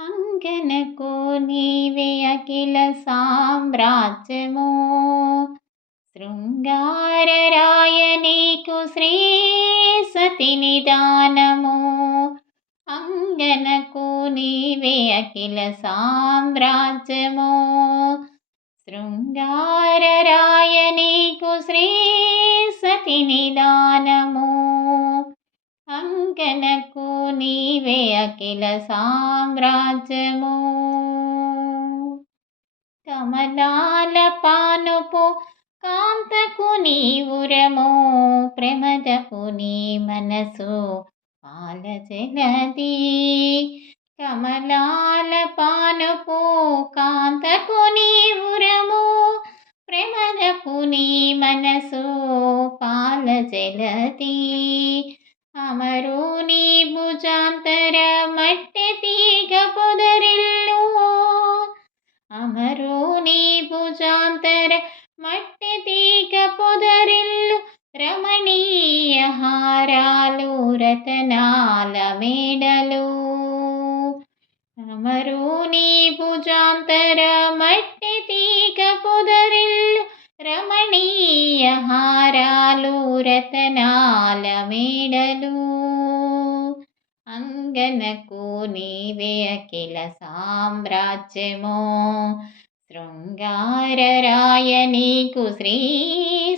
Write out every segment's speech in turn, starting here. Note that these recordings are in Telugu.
అంగనకు నీవే అఖిల సామ్రాజ్యము. శృంగారరాయ నీకు శ్రీ సతి నిదానము. అంగనకు నీవే అఖిల సామ్రాజ్యము. శృంగారరాయ నీకు శ్రీ సతి నిదానము. అఖిల సామ్రాజ్యము. కమలాల పానుపు కాంతకు నీ ఉరము ప్రమదపు నీ మనసు ఆలజలది కమలాల పానుపు కాంతకు నీ ఉరము ప్రమదపు నీ మనసు పాలజలది అమరు అమరు నీ భుజాంతర మట్టె తీగ పొదరిల్లు రమణీయ హారాలు రతనాల మేడలు. అమరు నీ భుజాంతర మట్టె తీగ పొదరిల్లు రమణీయ హారాలు రతనాల మేడలు. అంగనకు నీవే అఖిల సామ్రాజ్యము. శృంగారరాయ నీకు శ్రీ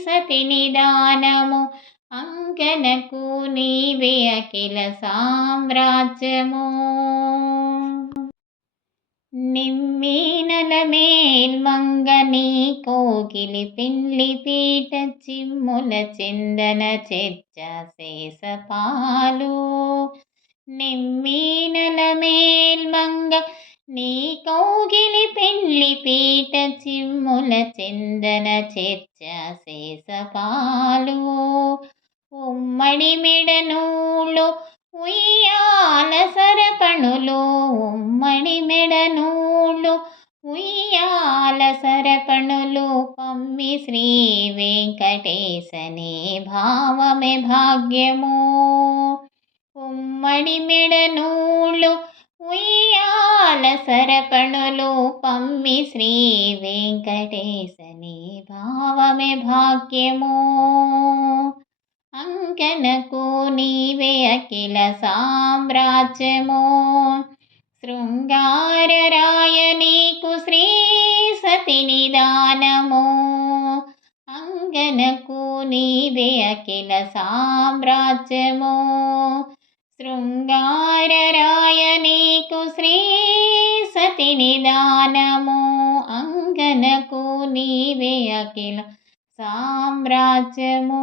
సతి నిదానము. అంగనకు నీవే అఖిల సామ్రాజ్యము. నిమ్మీనల మేల్మంగని కోగిలి పిల్లి పీట చిమ్ముల చందన చర్చ శేషపాలు. నిమ్మీనల మేల్మంగ నీ కౌగిలి పెండ్లి పీట చిమ్ముల చందన చర్చ శేషపాలు ఉమ్మడి మెడనూళ్ళు ఉయ్యాల సరపణులు ఉమ్మడి మెడనూళ్ళు ఉయ్యాల సరపణులు పమ్మి శ్రీ వెంకటేశనే భావమే భాగ్యము. ఉమ్మడి మెడనూళ్ళు ఉయ్యాల సరపణులు పమ్మి శ్రీ వెంకటేశని భావమే భాగ్యము. అంకనకు నీవే అఖిల సామ్రాజ్యము. శృంగారరాయ నీకు శ్రీ సతి నిదానము. అంగనకు నీవే అఖిల సామ్రాజ్యము. శృంగారరాయనీకు శ్రీ సతి నిదానము అంగనకు నీవే అఖిల సామ్రాజ్యము.